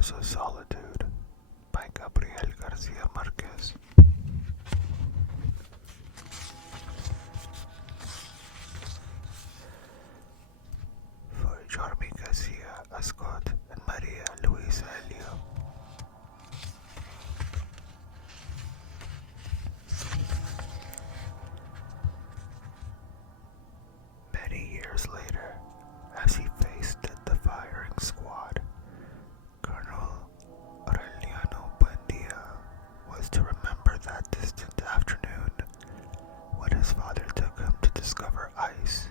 Years of Solitude by Gabriel Garcia Marquez. For Jormi Garcia Ascot and Maria Luisa Elio. Many years later, as he faced the firing squad, Colonel Aureliano Buendia was to remember that distant afternoon when his father took him to discover ice.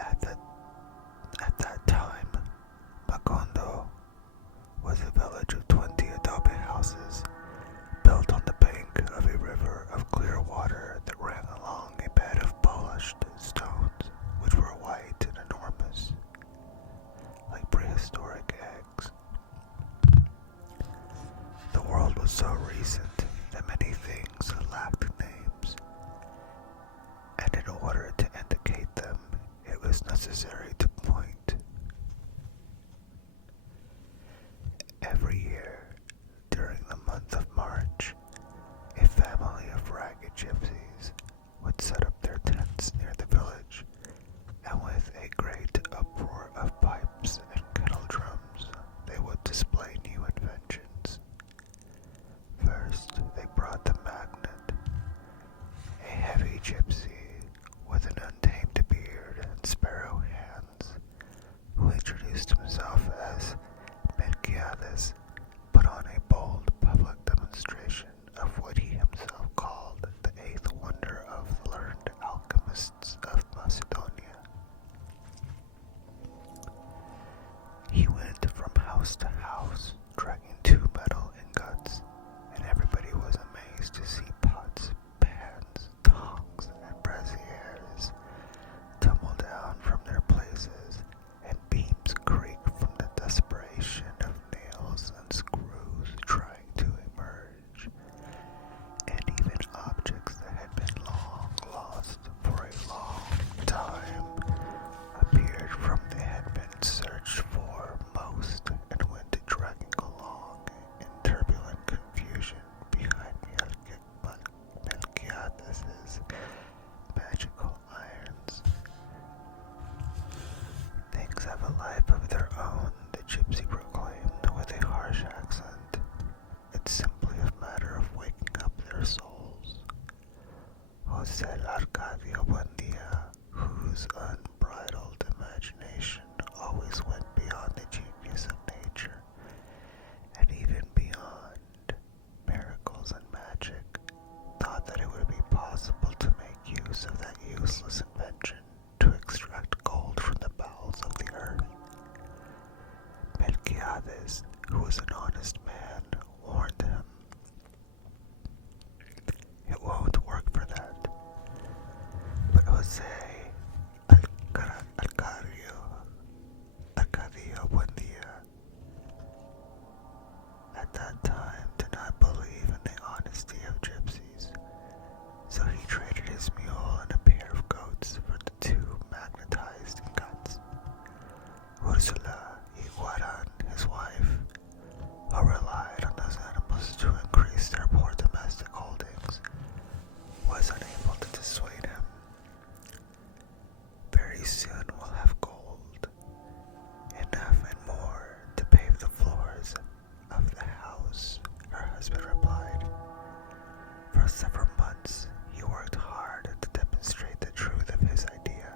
At that time, Macondo was a village of 20 adobe houses built on the bank of a river of clear water that ran along a bed of polished stones, which were white and enormous, like prehistoric eggs. The world was so recent that many things lacked names, and in order to indicate them, it was necessary to point. Every year, during the month of March, a family of ragged gypsies would set up their tents near the village, and with a great uproar of pipes and kettle drums, they would display new inventions. First, they brought the magnet, a heavy gypsy with an untamed beard and sparrow hands, who introduced himself as Melquiades, put on a bold public demonstration of what he himself called the eighth wonder of learned alchemists of Macedonia. He went from house to house, dragging 2 metal ingots, and everybody was amazed to see pots, pans, tongs, and braziers tumble down from their places, and beams creak from the desperation of nails and screws trying to emerge, and even objects that had been long lost for a long time appeared from they had been searched for most and went dragging along in turbulent confusion behind Melquiades' magical irons. Things have a life of their own, the gypsy proclaimed with a harsh accent. It's simply a matter of waking up their souls. Jose Arcadio Buendia, whose unbridled imagination always went beyond the genius of nature, and even beyond miracles and magic, thought that it would be possible to make use of that useless invention to extract gold from the bowels of the earth. Melquiades, who was an honest man, warned him, "It won't work for that." But Jose Arcadio Buendia, at that time, did not believe in the honesty of gypsies, so he traded his mule and a pair of goats for the 2 magnetized ingots. Ursula Iguaran, his wife, who relied on those animals to increase their poor domestic holdings, was unable to dissuade him. Very soon we'll have gold, enough and more to pave the floors of the house, her husband replied. For several months, he worked hard to demonstrate the truth of his idea.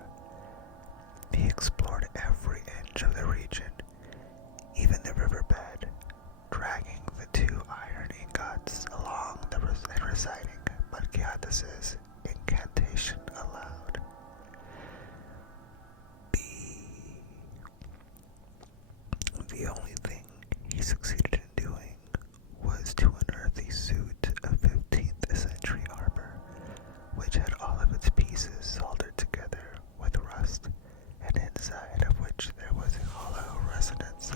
He explored every inch of the region, even the riverbed, dragging the 2 iron ingots along and reciting Melquiades' incantation aloud. The only thing he succeeded in doing was to unearth a suit of 15th century armor, which had all of its pieces soldered together with rust, and inside of which there was a hollow resonance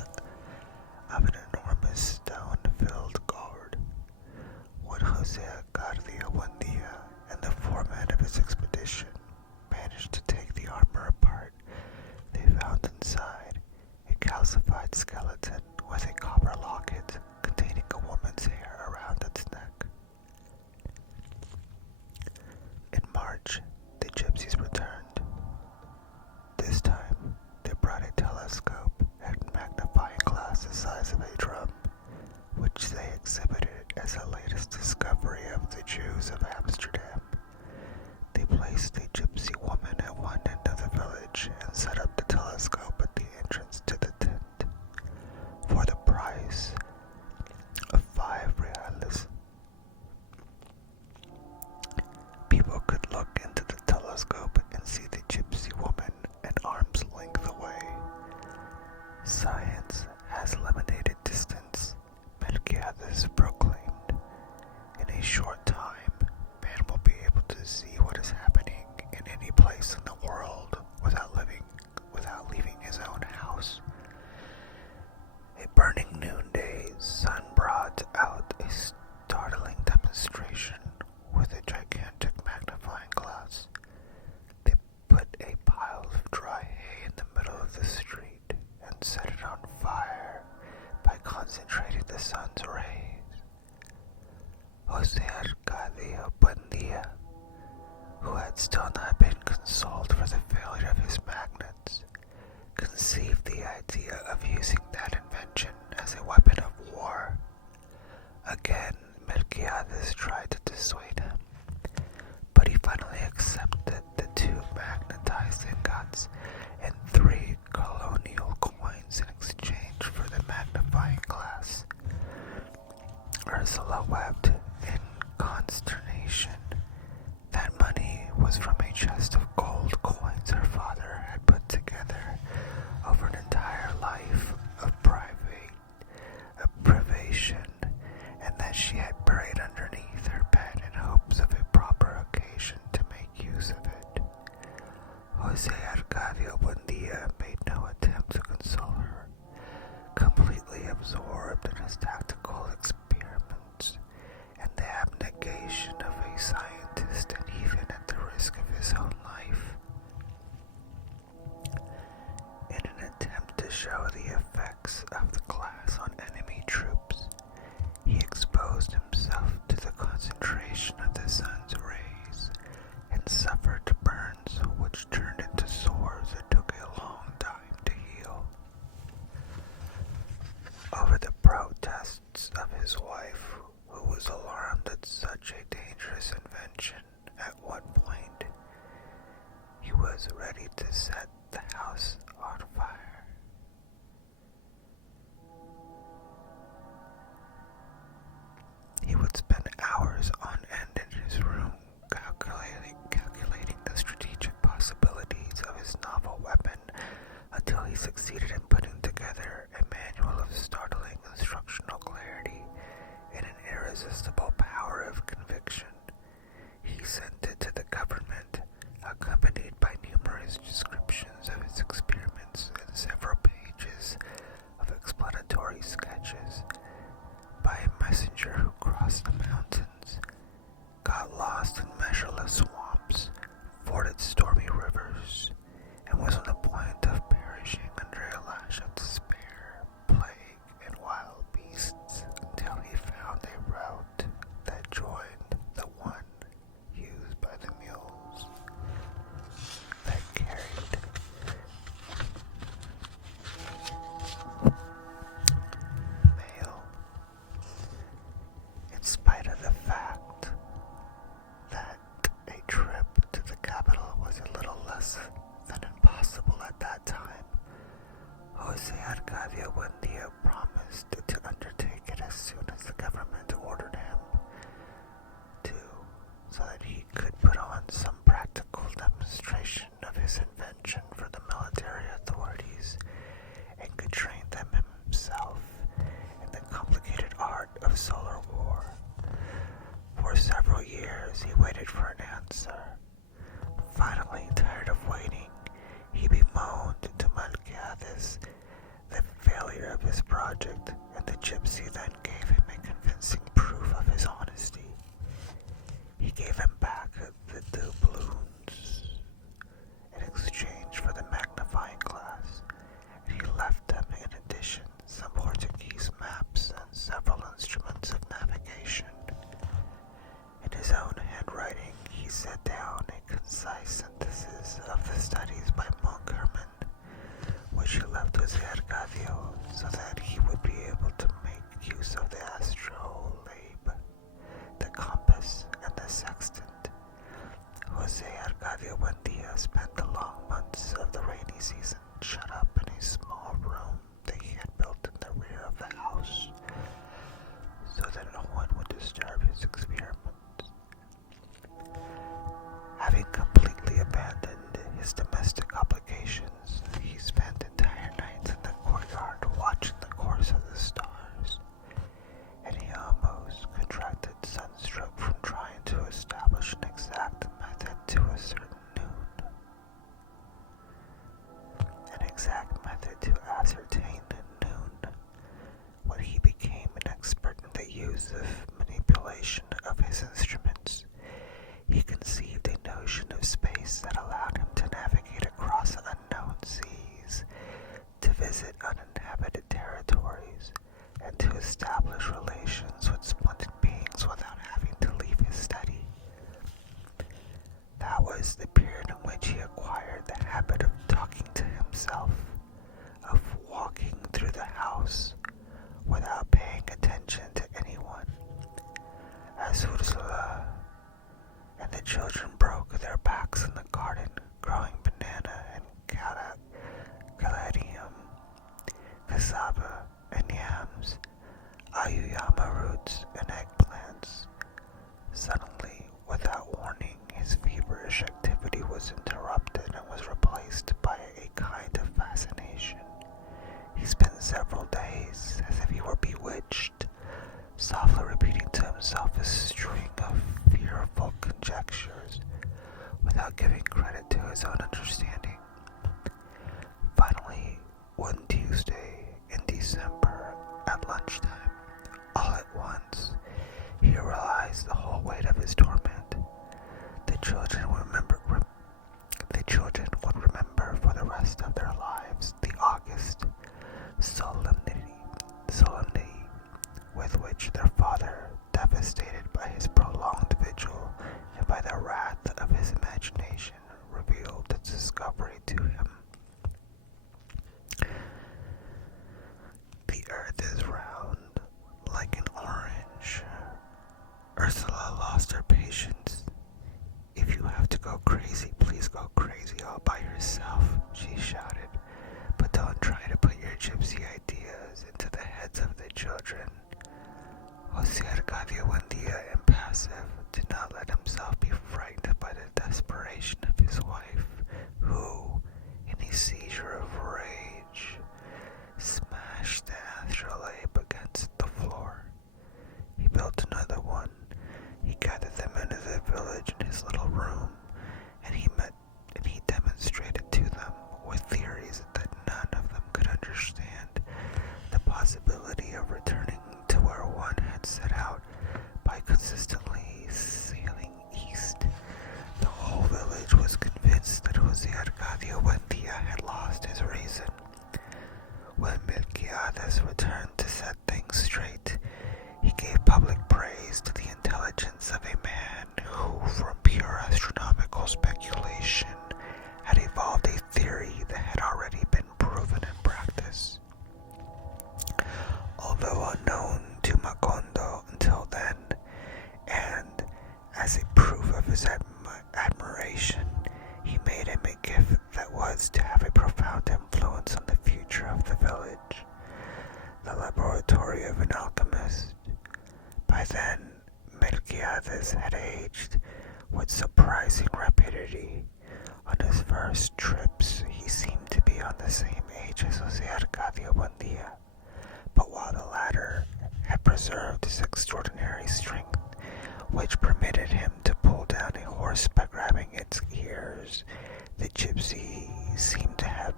of an enormous stone-filled gourd. When Jose Arcadio Buendia and the foreman of his expedition managed to take the armor apart, they found inside a calcified This time, they brought a telescope and magnifying glass the size of a drum, which they exhibited as the latest discovery of the Jews of Amsterdam. They placed a gypsy woman at one end of the village and set up the telescope at the entrance to the tent. For the price of 5 reales, people could look into the telescope and see the gypsy woman an arm's length away. Science has eliminated distance, Melquiades proclaimed. In a short time, man will be able to see what is happening in any place in the world without leaving his own house. A burning noonday sun brought out a startling demonstration with a gigantic magnifying glass. They put a pile of dry hay in the middle of the street and set it on fire by concentrating the sun's rays. Jose Arcadio Buendia, who had still not been consoled for the failure of his magnets, conceived the idea of using that invention as a weapon of war. Again, Melquiades tried to dissuade him, but he finally accepted the 2 magnetized ingots and 3 colonial coins in exchange for the magnifying glass. Ursula wept in consternation. That money was from a chest of gold coins her father had put together over an entire life of privation, and that she had buried underneath her bed in hopes of a proper occasion to make use of it. Jose Arcadio Buendia made no attempt to console her, completely absorbed in his tactical experiments and the abnegation of a scientist, and even at the risk of his own life. In an attempt to show the effects of the glass on enemy troops, he exposed himself to the concentration of the sun's rays and suffered burns which turned into sores that took a long time to heal. Over the protests of his wife, who was alarmed at such a dangerous invention, at one point he was ready to set the house on fire. He would spend hours on end in his room calculating the strategic possibilities of his novel weapon until he succeeded in putting together a manual of startling instructional clarity and an irresistible power of conviction. He sent it to the government, accompanied by numerous descriptions of his experiments and several pages of explanatory sketches, by a messenger who crossed the mountains, got lost in measureless swamps, forded stormy rivers, and was on the point of perishing under a lash of despair, plague, and wild beasts, until he found a route that joined the one used by the mules that carried mail. In spite of the fact that a trip to the capital was a little less than impossible at that time, Jose Arcadio Buendia promised to undertake it as soon as the government ordered him to, so that he could put on some practical demonstration of his invention for the military authorities and could train them himself in the complicated art of solar war. For several years he waited for an answer. Finally, tired of waiting, he bemoaned to Melquiades the failure of his project, and the gypsy then gave him a convincing proof of his honesty. He gave him back the doubloons in exchange for the magnifying glass, and he left them in addition some Portuguese maps and several instruments of navigation. In his own handwriting, he set down a concise synthesis of the studies by monk Herman feces and shut up in a small room that he had built in the rear of the house so that no one would disturb his experiments. Having completely abandoned his domestic obligations, he spent entire nights in the courtyard watching the course of the stars, and he almost contracted sunstroke from trying to establish an exact method to a certain noon. An exact method to ascertain at noon, when he became an expert in the use of manipulation of his instruments. He conceived a notion of space that allowed him to navigate across unknown seas, to visit uninhabited territories, and to establish relations with splendid beings without having to leave his study. That was the period in which he acquired the habit of talking to himself, of walking through the house without paying attention to anyone. As Ursula and the children broke their backs in the garden, growing banana and caladium, cassava and yams, ayuyama roots and eggplants. Suddenly, without warning, his feverish activity was interrupted and was replaced by a kind of fascination. He spent several days as if he were bewitched, softly repeating to himself a string of fearful conjectures, without giving credit to his own understanding. Finally, one Tuesday in December, at lunchtime, all at once, he realized the whole weight of his torment. The children would remember for the rest of their lives the august solemnity with which their father, devastated by his prolonged vigil and by the wrath of his imagination, revealed its discovery to him. The earth is round, like an orange. Ursula lost her patience. "If you have to go crazy, please go crazy all by yourself," she shouted. "But don't try to put your gypsy ideas into the heads of the children." Jose Arcadio Buendia, impassive, did not let himself be frightened by the desperation of his wife, who, in a seizure of rage, smashed the astrolabe against the floor. He built another one. He gathered them into the village in his little room, and he demonstrated to them, with theories that none of them could understand, the possibility of returning to where one had set out by consistently sailing east. The whole village was convinced that Jose Arcadio Buendia had lost his reason. When Melquiades returned to set things straight, he gave public praise to the intelligence of a man who, from pure astronomical speculation, had evolved a theory that had already been proven in practice. Although unknown to Macondo until then, and as a proof of his admiration, he made him a gift that was to have a profound influence on the future of the village: the laboratory of an alchemist. By then, Melquiades had aged with surprising rapidity. On his first trips, he seemed to be on the same age as Jose Arcadio Buendia, but while the latter had preserved his extraordinary strength, which permitted him to pull down a horse by grabbing its ears, the gypsy seemed to have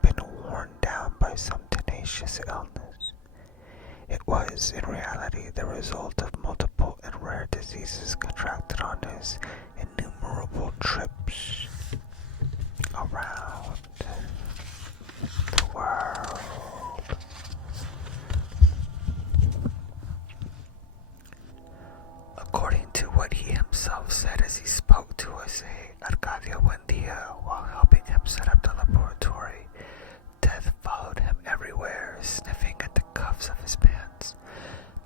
been worn down by some tenacious illness. It was, in reality, the result of multiple and rare diseases contracted on his innumerable trips around the world. According to what he himself said as he spoke to Jose Arcadio Buendia while helping him set up the laboratory, death followed him everywhere, sniffing at the cuffs of his pants,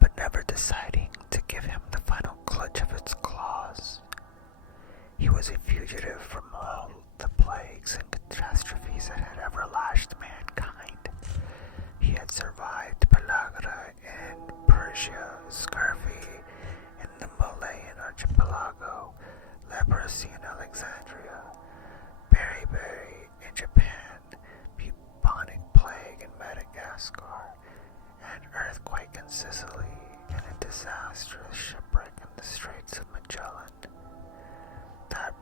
but never deciding to give him the final clutch of its claws. He was a fugitive from all the plagues and catastrophes ravaged mankind. He had survived pellagra in Persia, scurvy in the Malayan archipelago, leprosy in Alexandria, beriberi in Japan, bubonic plague in Madagascar, an earthquake in Sicily, and a disastrous shipwreck in the Straits of Magellan. That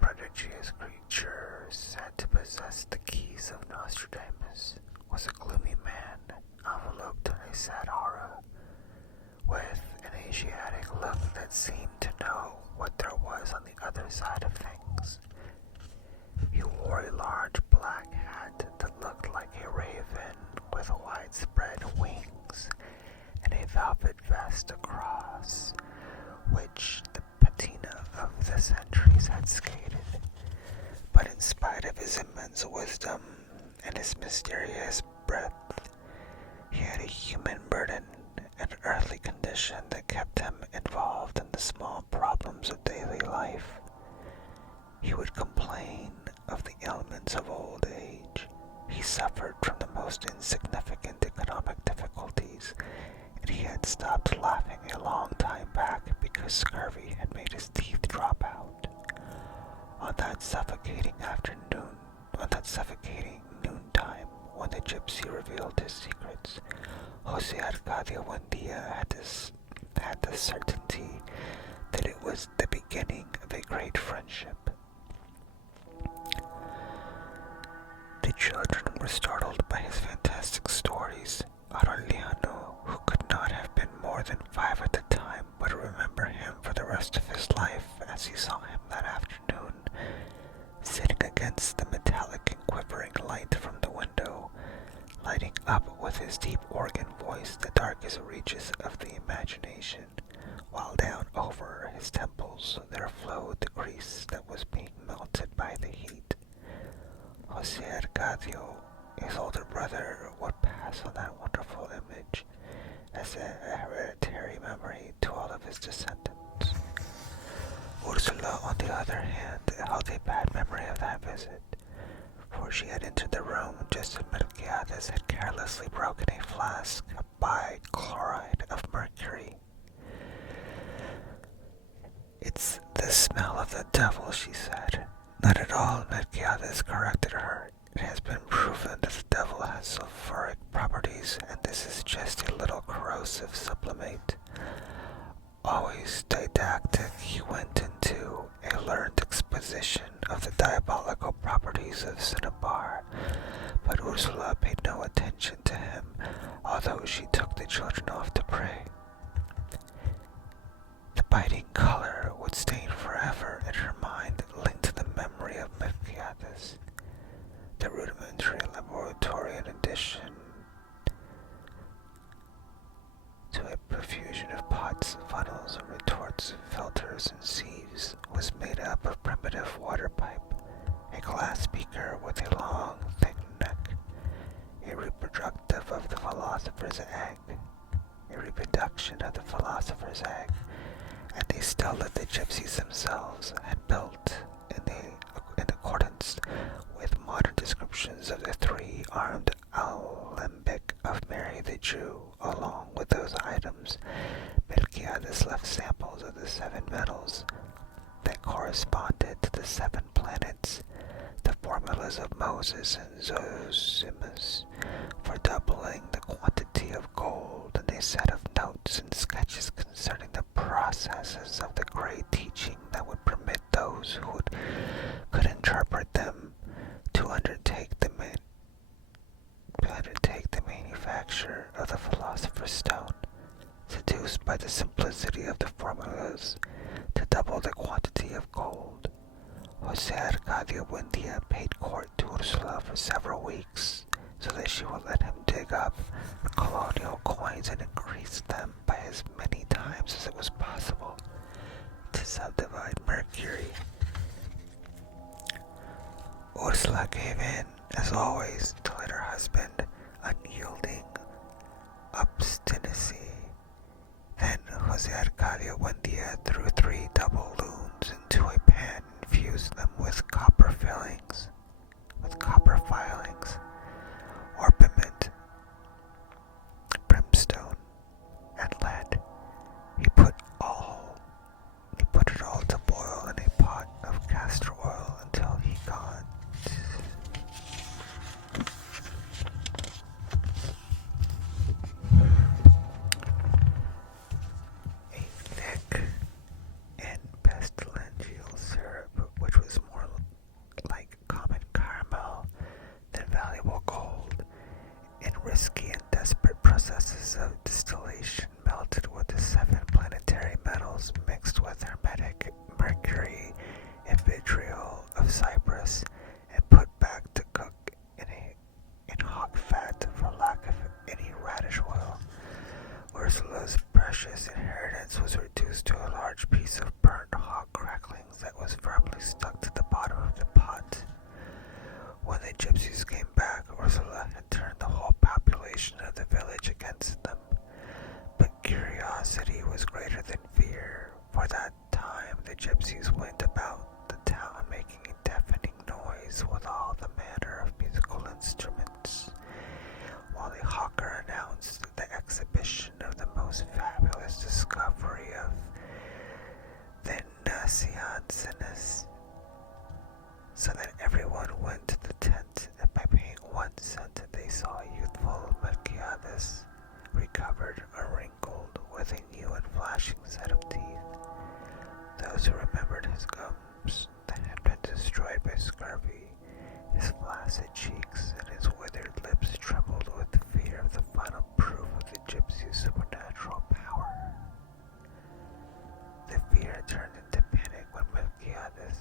prodigious creature, said to possess the keys of Nostradamus, was a gloomy man, enveloped in a sad aura, with an Asiatic look that seemed to know what there was on the other side of things. He wore a large black hat that looked like a raven with widespread wings, and a velvet vest across, which the patina of the centuries had skated. But in spite of his immense wisdom and his mysterious breadth, he had a human burden, an earthly condition that kept him involved in the small problems of daily life. He would complain of the ailments of old age. He suffered from the most insignificant economic difficulties, and he had stopped laughing a long time back because scurvy had made his teeth drop out. On that suffocating noontime, when the gypsy revealed his secrets, Jose Arcadio Buendia had the certainty that it was the beginning of a great friendship. The children were startled by his fantastic stories. Aureliano, who could not have been more than 5 at the time, would remember him for the rest of his life as he saw him that afternoon, sitting against the metallic and quivering light from the window, lighting up with his deep organ voice the darkest reaches of the imagination, while down over his temples there flowed the grease that was being melted by the heat. Jose Arcadio, his older brother, would pass on that wonderful image as a hereditary memory to all of his descendants. Ursula, on the other hand, held a bad memory of that visit, for she had entered the room just as Melquiades had carelessly broken a flask of bichloride of mercury. "It's the smell of the devil," she said. "Not at all," Melquiades corrected her. "It has been proven that the devil has sulfuric properties, and this is just a little corrosive sublimate." Always didactic, he went into a learned exposition of the diabolical properties of cinnabar, but Ursula paid no attention to him, although she took the children off to pray. The biting color would stain forever in her mind, linked to the memory of Melquiades. The rudimentary laboratorian addition to a profusion of pots, funnels, retorts, filters, and sieves was made up of primitive water pipe, a glass beaker with a long, thick neck, a reproductive of the philosopher's egg, a reproduction of the philosopher's egg, and a stele that the gypsies themselves had built in accordance with modern descriptions of the 3-armed alembic of Mary the Jew. Along with those items, Melquiades left samples of the 7 metals that corresponded to the 7 planets, the formulas of Moses and Zosimus for doubling the quantity of gold, and a set of notes and sketches concerning the processes of the great teaching that would permit those who could interpret them to undertake the manufacture of the philosopher's stone, seduced by the simplicity of the formulas to double the quantity of gold. Jose Arcadio Buendia paid court to Ursula for several weeks, so that she would let him dig up colonial coins and increase them by as many times as it was possible to subdivide mercury. Ursula gave in, as always, to let her husband unyielding obstinacy. Then Jose Arcadio Buendia threw 3 double looms into a pan and fused them with copper filings. risky and desperate processes of distillation melted with the 7 planetary metals mixed with hermetic mercury and vitriol of Cyprus and put back to cook in hog fat for lack of any radish oil. Ursula's precious inheritance was reduced to a large piece of burnt hog cracklings that was firmly stuck to the bottom of the pot. When the gypsies came back, Ursula had turned the whole population of the village against them. But curiosity was greater than fear. For that time, the gypsies went about the town making a deafening noise with all the manner of musical instruments, while the hawker announced the exhibition of the most fabulous discovery of the Naciancinus, so that everyone went to the tent, and by paying 1 cent they saw youthful Melquiades, recovered, unwrinkled, with a new and flashing set of teeth. Those who remembered his gums that had been destroyed by scurvy, his flaccid cheeks and his withered lips trembled with fear of the final proof of the gypsy's supernatural power. The fear turned into panic when Melquiades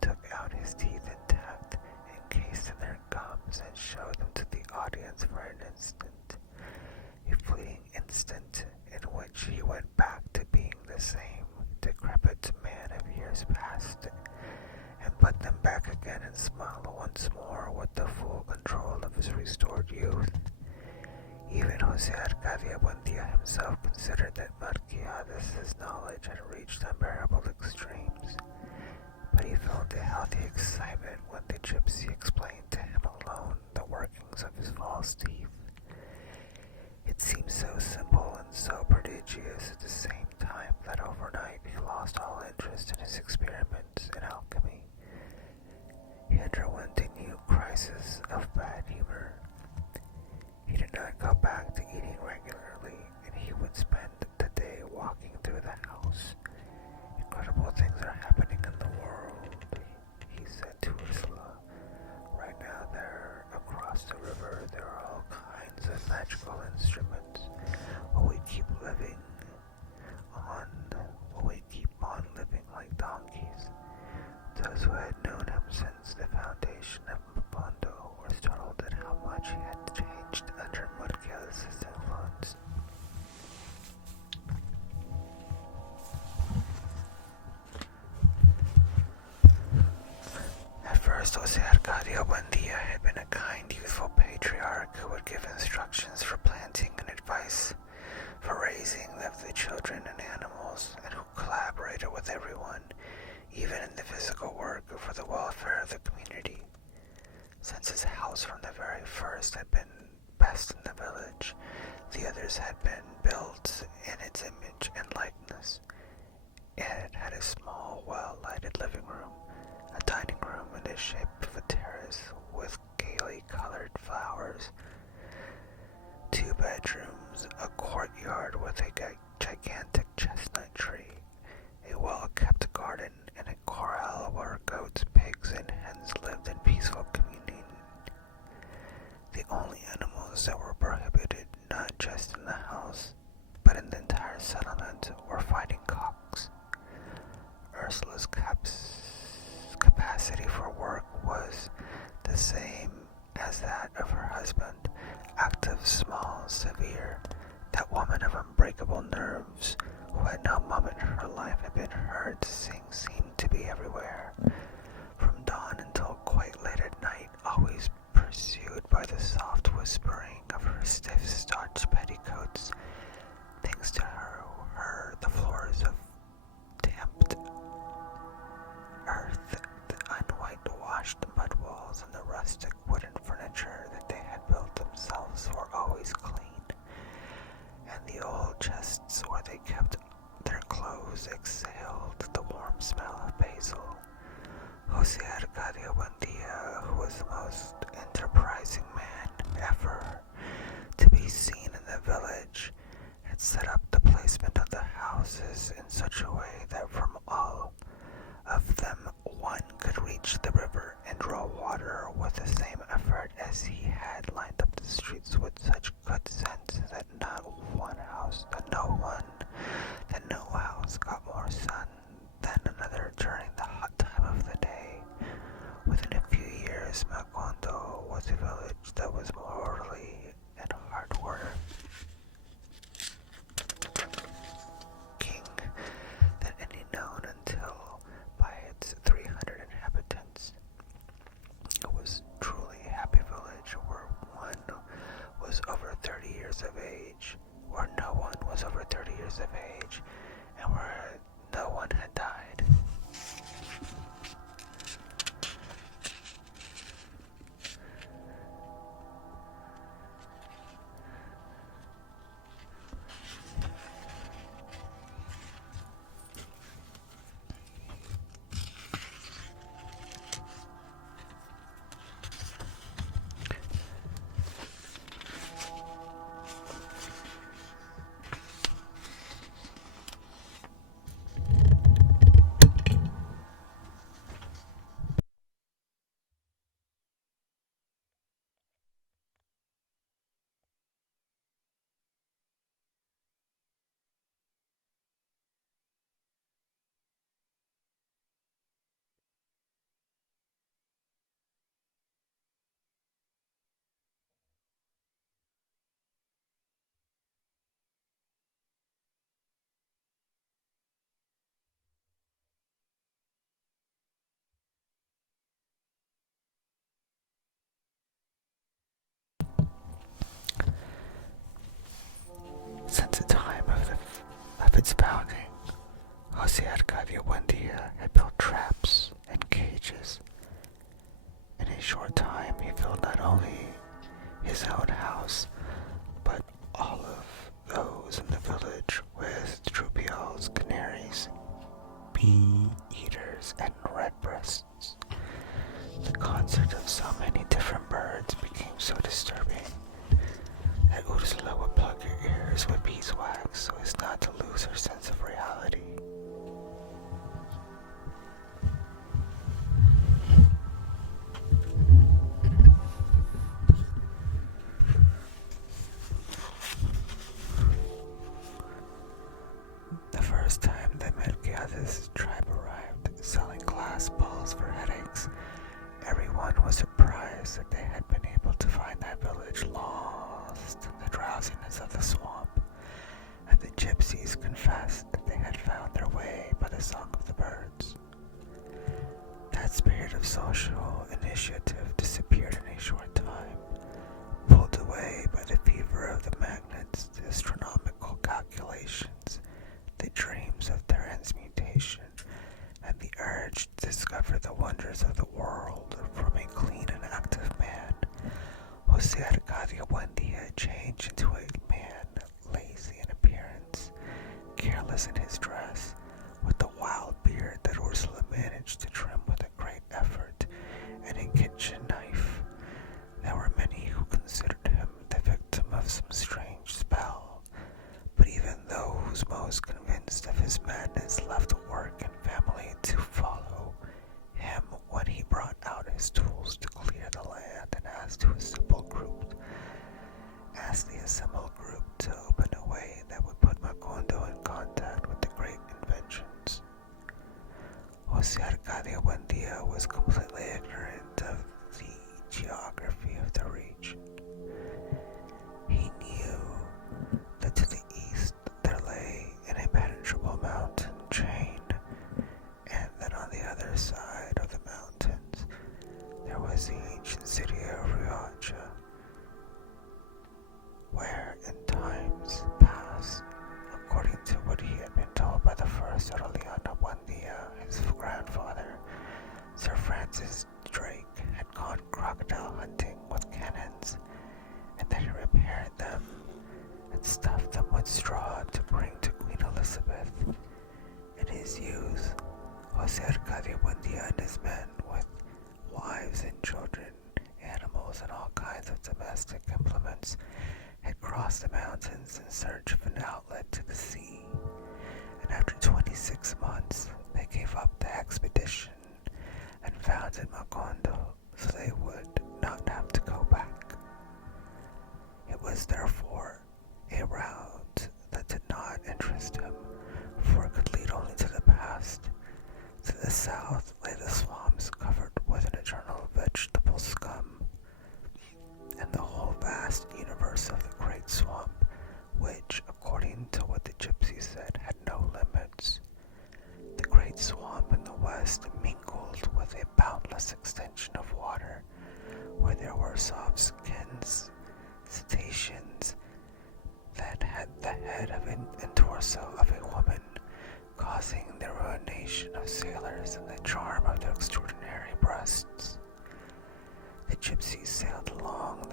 took out his teeth intact, encased in their gums, and showed them to the audience for an instant, a fleeting instant in which he went back to being the same decrepit man of years past, and put them back again and smiled once more with the full control of his restored youth. Even Jose Arcadio Buendia himself considered that Melquiades' knowledge had reached unbearable extremes, but he felt a healthy excitement when the gypsy explained to him alone the workings of his false teeth. It seemed so simple and so prodigious at the same time that overnight he lost all interest in his experiments in alchemy. He underwent a new crisis of bad humor. He did not go back to eating regularly, and he would spend the day walking through the house. Incredible things are happening in the world, he said to Ursula. Right now there, across the river, there are all kinds of magical instruments. Will we keep on living like donkeys? Those who had known him since the foundation of Mapondo were startled at how much he had changed under Melquiades' influence. At first, Jose Arcadio Buendia had been a kind, youthful patriarch who would give instructions for planting and advice for raising of the children and animals, and who collaborated with everyone, even in the physical work, for the welfare of the community. Since his house from the very first had been best in the village, the others had been built in its image and likeness. It had a small, well-lighted living room, a dining room in the shape of a terrace with gaily colored flowers, 2 bedrooms, a courtyard with a gigantic chestnut tree, a well-kept garden, and a corral where goats, pigs, and hens lived in peaceful communion. The only animals that were prohibited, not just in the house, but in the entire settlement, were fighting cocks. Ursula's capacity for work was the same as that of her husband, active, small, severe, that woman of unbreakable nerves who at no moment in her life had been heard to sing seemed to be everywhere, from dawn until quite late at night, always pursued by the soft whispering of her stiff starched petticoats. Thanks to her, the floors of damped earth, the unwhitewashed mud walls, and the rustic wooden furniture that they had built themselves were always clean, and the old chests where they kept their clothes exhaled the warm smell of basil. Jose Arcadio Buendia, who was the most enterprising man ever to be seen in the village, had set up the placement of the houses in such a way that from all of them one could reach the river and draw water with the same was a village that was more orderly and hard work king than any known until by its 300 inhabitants. It was truly a happy village where one was over 30 years of age, where no one was over 30 years of age, and where no one had died. Since the time of its founding, Jose Arcadio Buendia had built traps and cages. In a short time, he filled not only his own house, but all of those in the village with troupials, canaries, bee-eaters, and redbreasts. The concert of so many different birds became so disturbing that Ursula would plug her ears with beeswax so as not to lose her sense of reality. The first time that Melquiades' tribe arrived selling glass balls for headaches, everyone was surprised that they had been able to find that village lost in the drowsiness of the swamp, and the gypsies confessed that they had found their way by the song of the birds. That spirit of social initiative disappeared in a short time, pulled away by the fever of the magnates, the astronomical calculations, the dreams of transmutation, and the urge to discover the wonders of the world from a clean and active man. Jose Arcadio Buendia changed into a man lazy in appearance, careless in his dress, with the wild beard that Ursula managed to trim with a great effort, and a kitchen knife. There were many who considered him the victim of some strange spell, but even those most convinced of his madness left work and family to follow him when he brought out his tools to clear the land and asked the assembled group to open a way that would put Macondo in contact with the great inventions. Jose Arcadio Buendia was completely ignorant of the geography of the region. He knew that to the east there lay an impenetrable mountain chain, and that on the other side of the mountains there was the ancient city of Rioja, where in times past, according to what he had been told by the first Aureliano Buendia, his grandfather, Sir Francis Drake, had gone crocodile hunting with cannons, and that he repaired them and stuffed them with straw to bring to Queen Elizabeth. In his youth, Jose Arcadio Buendia and his men, with wives and children, animals, and all kinds of domestic implements, had crossed the mountains in search of an outlet to the sea, and after 26 months they gave up the expedition and founded Macondo so they would not have to go back. It was therefore a route that did not interest him, for it could lead only to the past. To the south lay the swamps covered with an eternal vegetable scum. soft-skinned cetaceans that had the head and torso of a woman, causing the ruination of sailors and the charm of their extraordinary breasts. The gypsies sailed along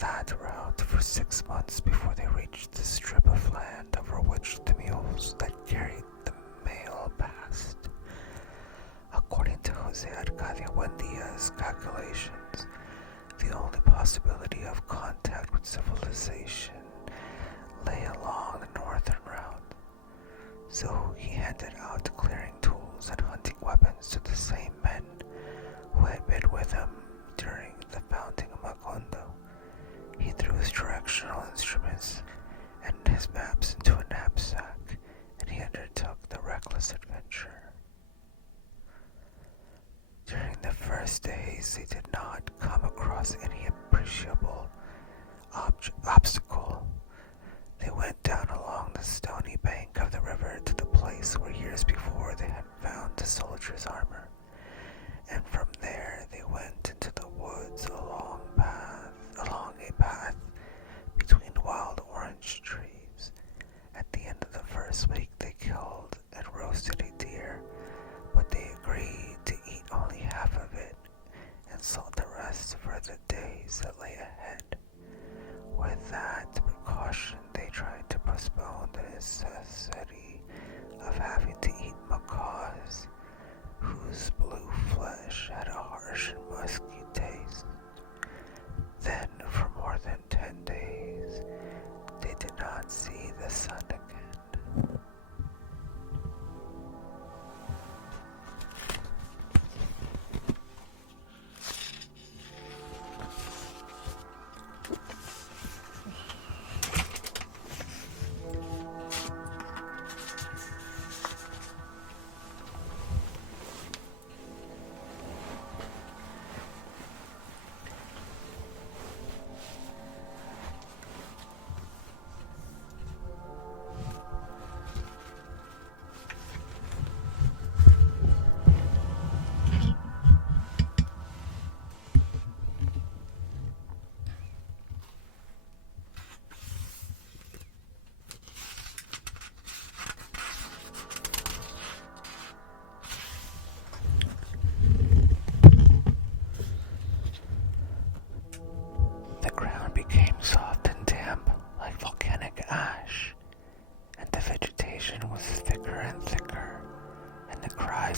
that route for 6 months before they reached the strip of land over which the mules that carried the mail passed. According to Jose Arcadio Buendia's calculations, the only possibility of contact with civilization lay along the northern route. So he handed out clearing tools and hunting weapons to the same men who had been with him during the founding of Macondo. He threw his directional instruments and his maps into a knapsack, and he undertook the reckless adventure. During the first days, they did not come across any appreciable obstacle. They went down along the stony bank of the river to the place where years before they had found the soldier's armor, and from there they went into the woods along a path between wild orange trees. At the end of the first week, they killed and roasted a deer, but they agreed to eat only half of it and sold the rest for the days that lay ahead. With that precaution, they tried to postpone the necessity of having to eat macaws, whose blue flesh had a harsh and musky taste. Then, for more than 10 days, they did not see the sun again.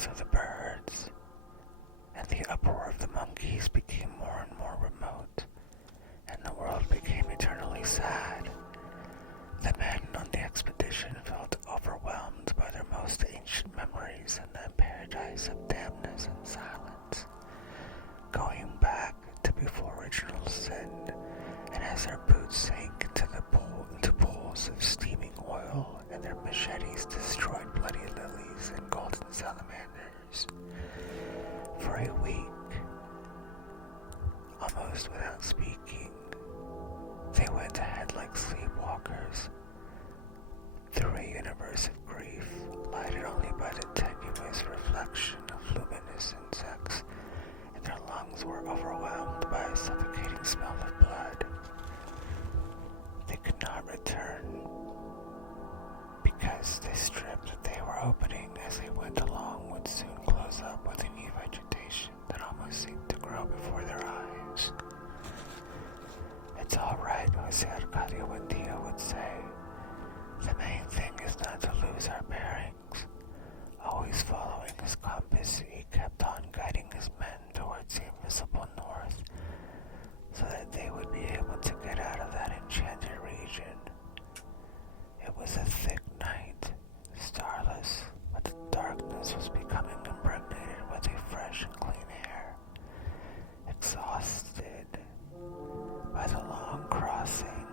Of the birds and the uproar of the monkeys became more and more remote, and the world became eternally sad. The men on the expedition felt overwhelmed by their most ancient memories and the paradise of dampness and silence, going back to before original sin, and as their boots sank into pools of steaming oil and their machetes destroyed bloody lilies and golden salamanders. For a week, almost without speaking, they went ahead like sleepwalkers through a universe of grief, lighted only by the tenuous reflection of luminous insects, and their lungs were overwhelmed by a suffocating smell of blood. They could not return because the strip that they were opening as they went along would soon close up with a new vegetation that almost seemed to grow before their eyes. It's all right, Jose Arcadio Buendia would say. The main thing is not to lose our bearings. Always following his compass, he kept on guiding his men towards the invisible north, so that they would be able to get out of that enchanted region. It was a thick night, starless, but the darkness was becoming impregnated with a fresh and clean air. Exhausted by the long crossing,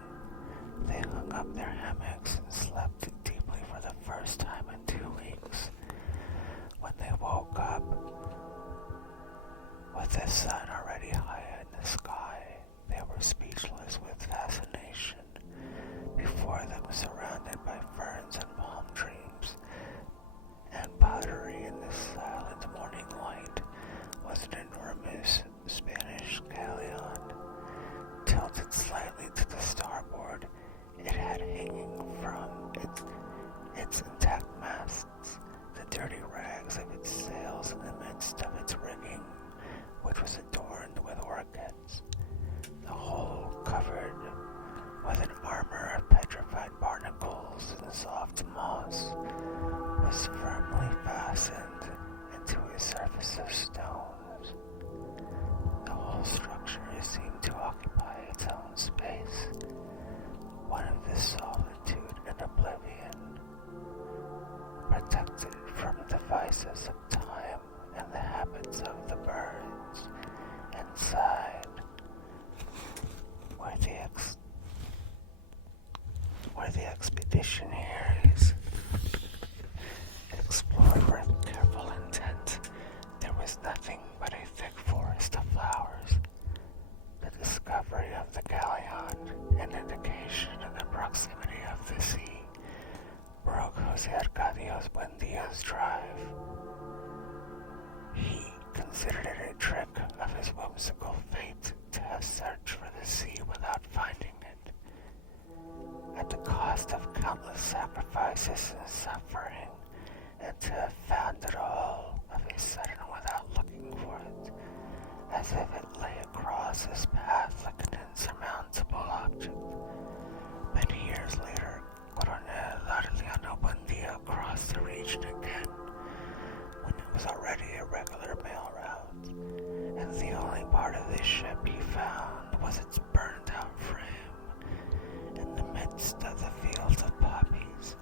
they hung up their hammocks and slept deeply for the first time in 2 weeks. When they woke up, with the sun already high in the sky, they were speechless with fascination. Before them, surrounded by ferns and palm trees and pottery in the silent morning light, was an enormous Spanish galleon. its intact masts, the dirty rags of its sails in the midst of its rigging, which was adorned with orchids, the whole covered with an armor of petrified barnacles and soft moss, was firmly fastened into a surface of stones. The whole structure seemed to occupy its own space, one of the solitude and oblivion, protected from the vices of time and the habits of the birds. Inside, where the expedition here is explored with careful intent, there was nothing but a thick forest of flowers. The discovery of the galleon, an indication of the proximity of the sea, broke Jose Arcadio Buendia's drive. He considered it a trick of his whimsical fate to have searched for the sea without finding it, at the cost of countless sacrifices and suffering, and to have found it all of a sudden without looking for it, as if it lay across his path like an insurmountable object. Many years later, Coronel Aureliano Buendia crossed the region again, when it was already a regular mail route, and the only part of the ship he found was its burned-out frame in the midst of the fields of poppies.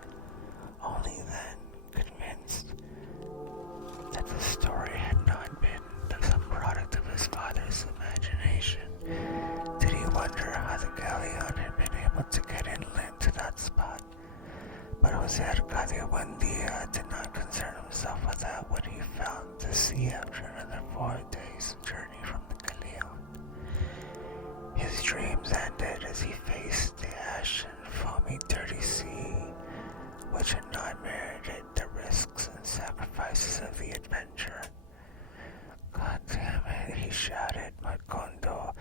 Only then, convinced that the story had not been some product of his father's imagination, did he wonder how the galleon had been able to get inland to that spot. But Jose Arcadio Buendia did not concern himself with that when he found the sea after another 4 days' journey from the galleon. His dreams ended as he faced the ashen, foamy, dirty sea, which had not merited the risks and sacrifices of the adventure. God damn it, he shouted. Macondo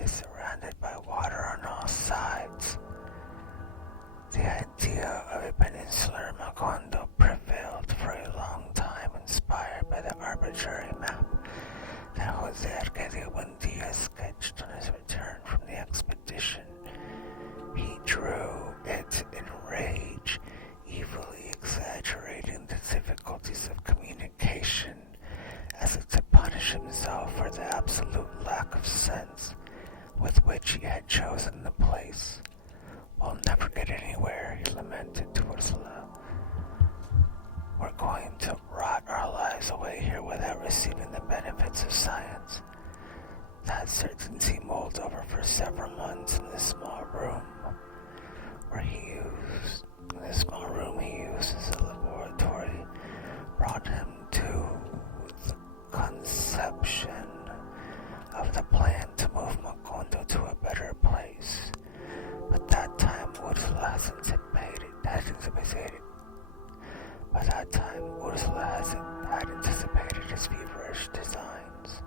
is surrounded by water on all sides. The idea of a peninsular Macondo prevailed for a long time, inspired by the arbitrary map that Jose Arcadio Buendia sketched on his return from the expedition. He drew it in rage, evilly exaggerating the difficulties of communication, as if to punish himself for the absolute lack of sense with which he had chosen the place. "We'll never get anywhere," he lamented to Ursula. "We're going to rot our lives away here without receiving the benefits of science." That certainty mulled over for several months in the small room he used as a laboratory, brought him to the conception of the plan to move Macondo to a better place. But that time Ursula had anticipated his feverish designs.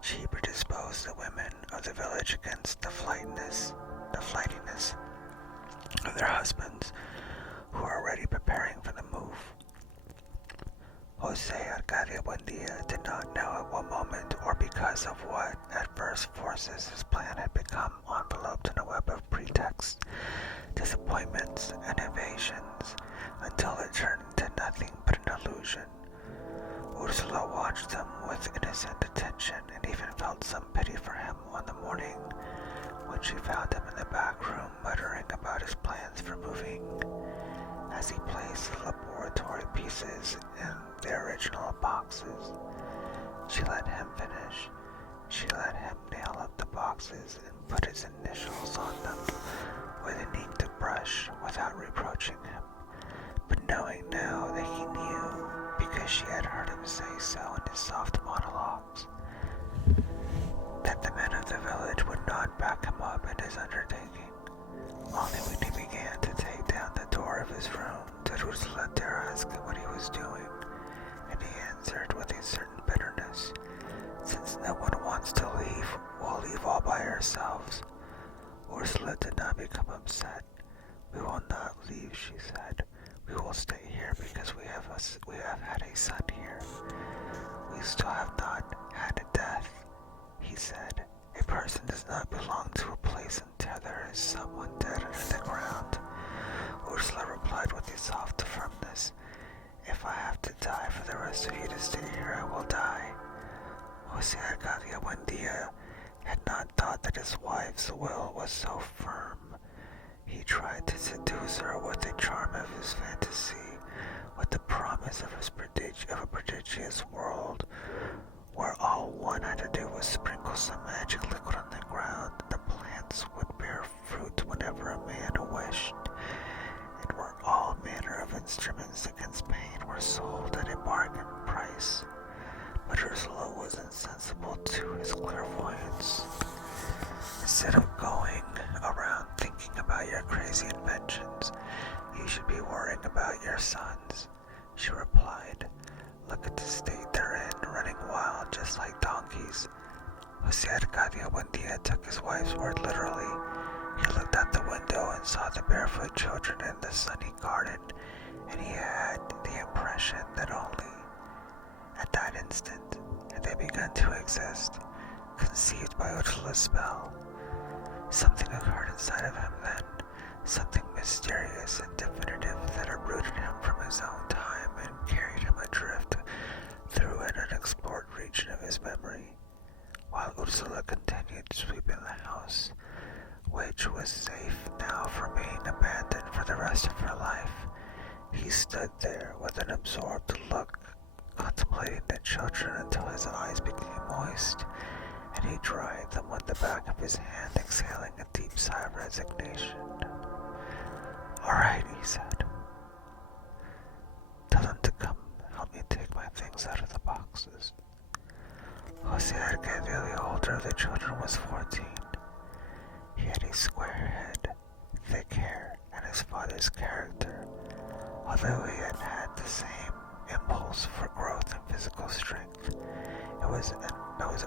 She predisposed the women of the village against the flightiness of their husbands, who were already preparing for the move. Jose Arcadio Buendia did not know at what moment or because of what adverse forces his plan had become enveloped in a web of pretexts, disappointments, and evasions, until it turned into nothing but an illusion. Ursula watched him with innocent attention and even felt some pity for him on the morning when she found him in the back room muttering about his plans for moving, as he placed the laboratory pieces in their original boxes. She let him finish. She let him nail up the boxes and put his initials on them with an inked brush without reproaching him, but knowing now that he knew because she had heard him say so in his soft monologues, that the men of the village would not back him up in his undertaking. Only when he began to take down the door of his room did Ursula dare ask him what he was doing, and he answered with a certain bitterness, "Since no one wants to leave, we'll leave all by ourselves." Ursula did not become upset. "We will not leave," she said. "We will stay here because we have had a son here. We still have not had a death," he said. "A person does not belong to a place until there is someone dead under the ground." Ursula replied with a soft firmness, "If I have to die for the rest of you to stay here, I will die." Jose Arcadio Buendia had not thought that his wife's will was so firm. He tried to seduce her with the charm of his fantasy, with the promise of a prodigious world where all one had to do was sprinkle some magic liquid on the ground and the plants would bear fruit whenever a man wished, and where all manner of instruments against pain were sold at a bargain price. But Ursula was insensible to his clairvoyance. "Instead of going around thinking about your crazy inventions, you should be worrying about your sons," she replied. "Look at the state they're in, running wild just like donkeys." Jose Arcadio Buendia took his wife's word literally. He looked out the window and saw the barefoot children in the sunny garden, and he had the impression that only at that instant had they begun to exist, conceived by Ursula's spell. Something occurred inside of him then, something mysterious and definitive that uprooted him from his own time and carried him adrift through an unexplored region of his memory, while Ursula continued sweeping the house, which was safe now from being abandoned for the rest of her life. He stood there with an absorbed look, contemplating the children until his eyes became moist, and he dried them with the back of his hand, exhaling a deep sigh of resignation. "All right," he said. "Tell them to come help me take my things out of the boxes." Jose Arcadio, the older of the children, was 14. He had a square head, thick hair, and his father's character, although he had had the same impulse for growth and physical strength. It was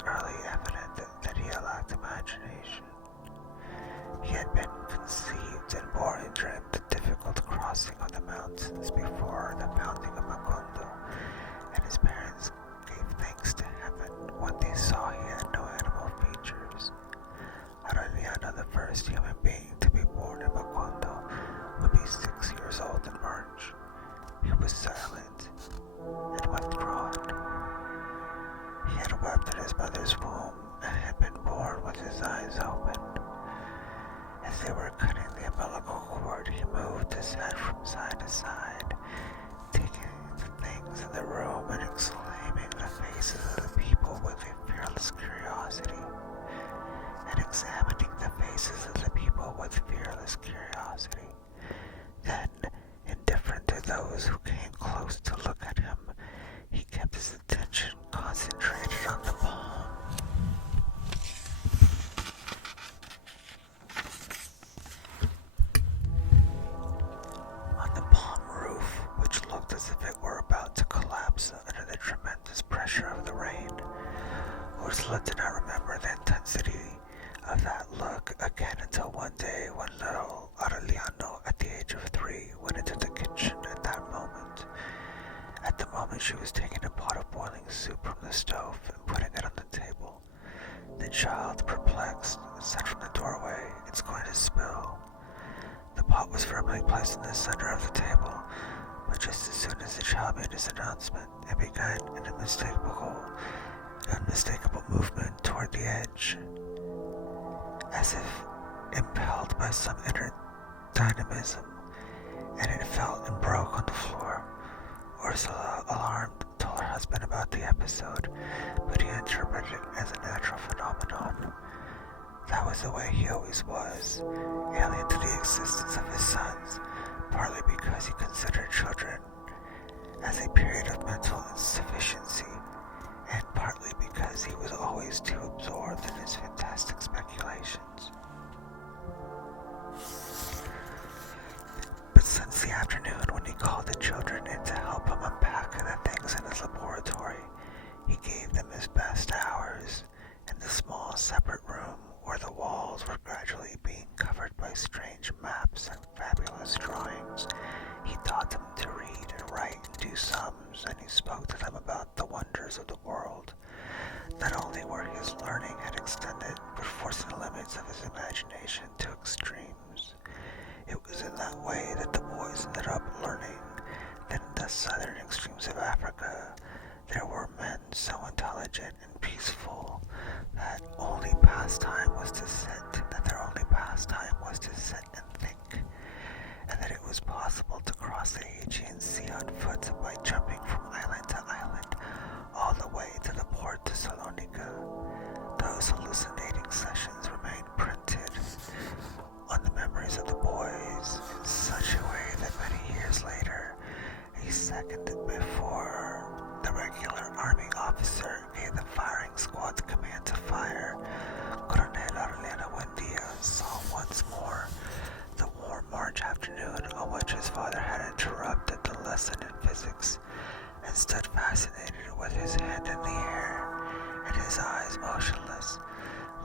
early evident that he lacked imagination. He had been conceived and born during the difficult crossing of the mountains before the founding of Macondo, and his parents gave thanks to heaven when they saw he had no animal features. Aureliano, the first human being to be born in Macondo, would be 6 years old in March. He was silent and withdrawn. He had wept in his mother's womb and had been born with his eyes open. As they were cutting the umbilical cord, he moved his head from side to side, taking the things in the room and exclaiming the faces of the people with a fearless curiosity, and examining the faces of the people with fearless curiosity. Then, indifferent to those who came close to look at him, he kept his attention concentrated on the palm. On the palm roof, which looked as if it were about to collapse under the tremendous pressure of the rain. Ursula did not remember the intensity of that look again until one day when little Aureliano, at the age of 3, went into the kitchen at that moment. At the moment she was taking a pot of boiling soup from the stove and putting it on the table. The child, perplexed, said from the doorway, "It's going to spill." The pot was firmly placed in the center of the table, but just as soon as the child made his announcement, it began an unmistakable movement toward the edge, as if impelled by some inner dynamism, and it fell and broke on the floor. Ursula, alarmed, told her husband husband about the episode, but he interpreted it as a natural phenomenon. That was the way he always was, alien to the existence of his sons, partly because he considered children as a period of mental insufficiency, and partly because he was always too absorbed in his fantastic speculations. But since the afternoon when he called the children in to help him unpack the things in his laboratory, he gave them his best hours in the small separate room where the walls were gradually being covered by strange maps and fabulous drawings. He taught them to read and write and do sums, and he spoke to them about the wonders of the world. Not only were his learning had extended, but forcing the limits of his imagination to extremes. It was in that way that the boys ended up learning that in the southern extremes of Africa, there were men so intelligent and peaceful that their only pastime was to sit and think, and that it was possible to cross the Aegean Sea on foot by jumping from island to island, all the way to the port to Salonika. Those hallucinating sessions remained printed on the memories of the boys in such a way that many years later, a second before the regular army officer gave the firing squad the command to fire, Coronel Arlena Buendia saw once more the warm March afternoon on which his father had interrupted the lesson in physics, and stood fascinated with his hand in the air and his eyes motionless,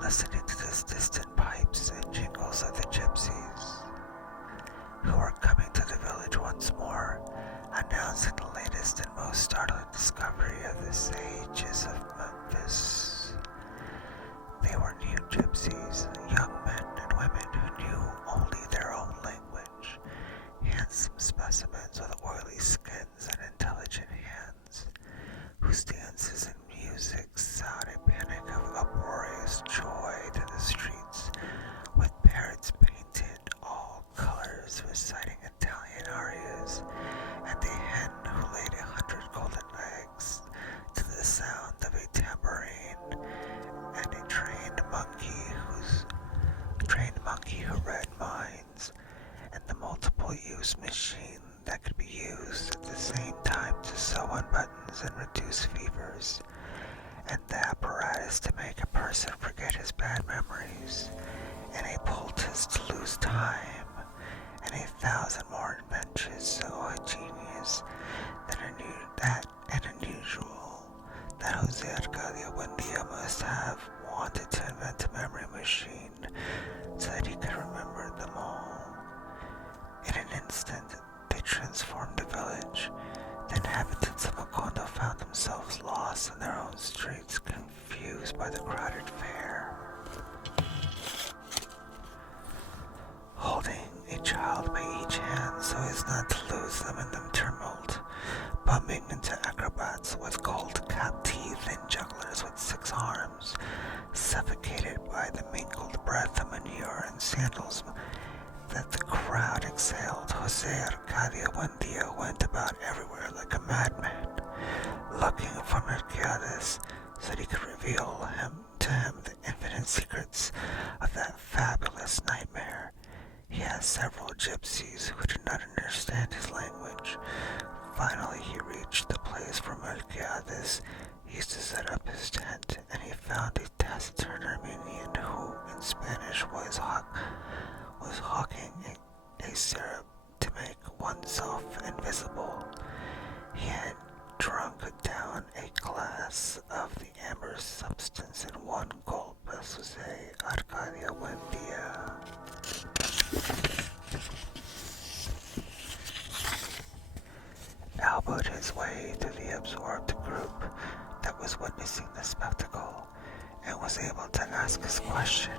listening to the distant pipes and jingles of the gypsies, who were coming to the village once more, announcing the latest and most startling discovery of the sages of Memphis. They were new gypsies, young men and women who knew only their own language, handsome specimens with oily skins and intelligent hands, whose dances and music sound a panic of uproarious joy to the streets, with parrots painted all colors reciting Italian arias, and a hen who laid 100 golden eggs to the sound of a tambourine, and a trained monkey who read minds, and the multiple-use machine that could be used at the same time to sew on buttons and reduce fevers, and the apparatus to make a person forget his bad memories, and a poultice to lose time, and 1,000 more inventions so ingenious and unusual that Jose Arcadio Buendia must have wanted to invent a memory machine so that he could remember them all. In an instant, they transformed the village. The inhabitants of Macondo found themselves lost in their own streets, confused by the crowded fair. Holding a child by each hand so as not to lose them in the tumult, bumping into acrobats with gold-capped teeth and jugglers with 6 arms, suffocated by the mingled breath of manure and sandals that the crowd exhaled, Jose Arcadio Buendia went about everywhere like a madman, looking for Melquiades so that he could reveal to him the infinite secrets of that fabulous nightmare. He asked several gypsies who did not understand his language. Finally, he reached the place where Melquiades used to set up his tent, and he found a taciturn Armenian who, in Spanish, was hawking a syrup to make oneself invisible. He had drunk down a glass of the amber substance in one gulp as Jose Arcadio Buendia. Elbowed his way through the absorbed group that was witnessing the spectacle, and was able to ask his question.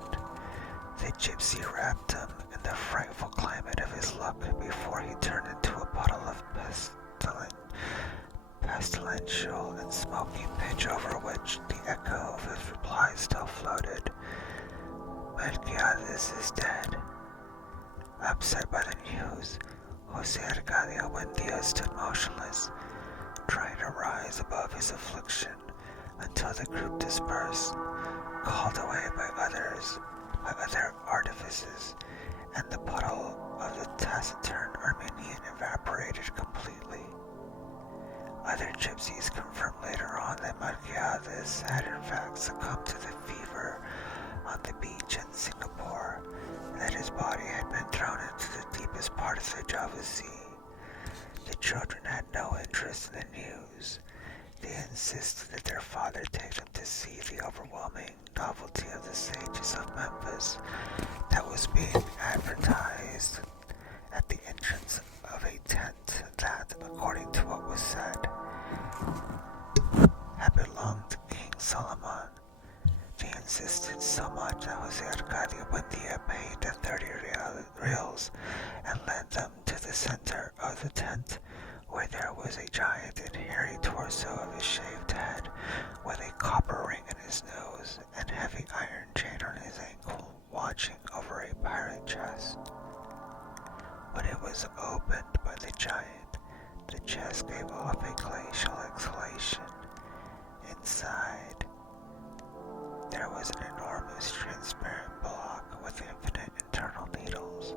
The gypsy wrapped him in the frightful climate of his luck before he turned into a bottle of pestilential and smoking pitch over which the echo of his reply still floated. Melquiades is dead. Upset by the news, Jose Arcadio Buendia stood motionless, trying to rise rise above his affliction until the group dispersed, called away by other artifices, and the puddle of the taciturn Armenian evaporated completely. Other gypsies confirmed later on that Melquiades had in fact succumbed to the fever on the beach in Singapore, and that his body had been thrown into the deepest part of the Java Sea. The children had no interest in the news. They insisted that their father take them to see the overwhelming novelty of the sages of Memphis that was being advertised at the entrance of a tent that, according to what was said, had belonged to King Solomon. They insisted so much that Jose Arcadio Buendia paid the 30 reals and led them to the center of the tent, where there was a giant and hairy torso of a shaved head, with a copper ring in his nose and heavy iron chain on his ankle, watching over a pirate chest. When it was opened by the giant, the chest gave off a glacial exhalation. Inside, there was an enormous transparent block with infinite internal needles,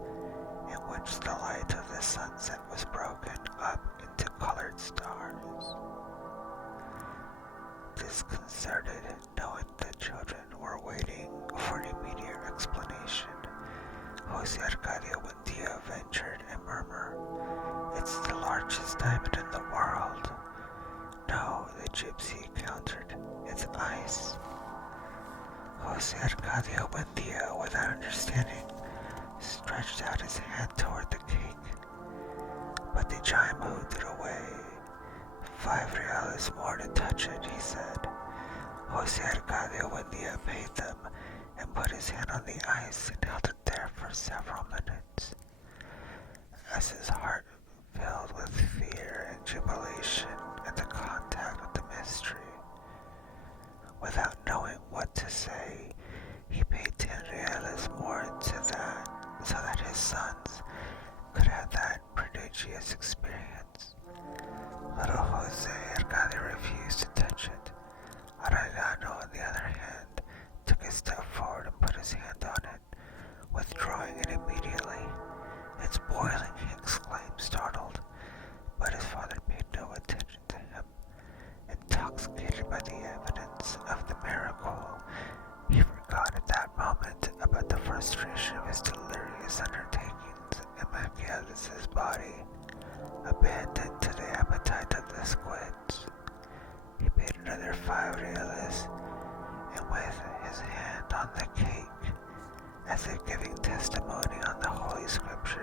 in which the light of the sunset was broken up into colored stars. Disconcerted, knowing the children were waiting for an immediate explanation, Jose Arcadio Buendia ventured a murmur. "It's the largest diamond in the world." "No," the gypsy countered, "it's ice." Jose Arcadio Buendia, without understanding, stretched out his hand toward the cake, but the giant moved it away. 5 reales more to touch it, he said. Jose Arcadio Buendia paid them and put his hand on the ice and held it there for several minutes. As his heart filled with fear and jubilation at the contact with the mystery, without knowing what to say, he paid 10 reales more to that, so that his sons could have that prodigious experience. Little Jose Arcadio refused to touch it. Arellano, on the other hand, took a step forward and put his hand on it, withdrawing it immediately. "It's boiling," he exclaimed, startled, but his father paid no attention to him. Intoxicated by the evidence of the miracle, he forgot at that moment about the frustration of his delirious undertakings, and Melquiades' body, abandoned to the appetite of the squids. He paid another 5 reales, and with his hand on the cake, as if giving testimony on the Holy Scriptures,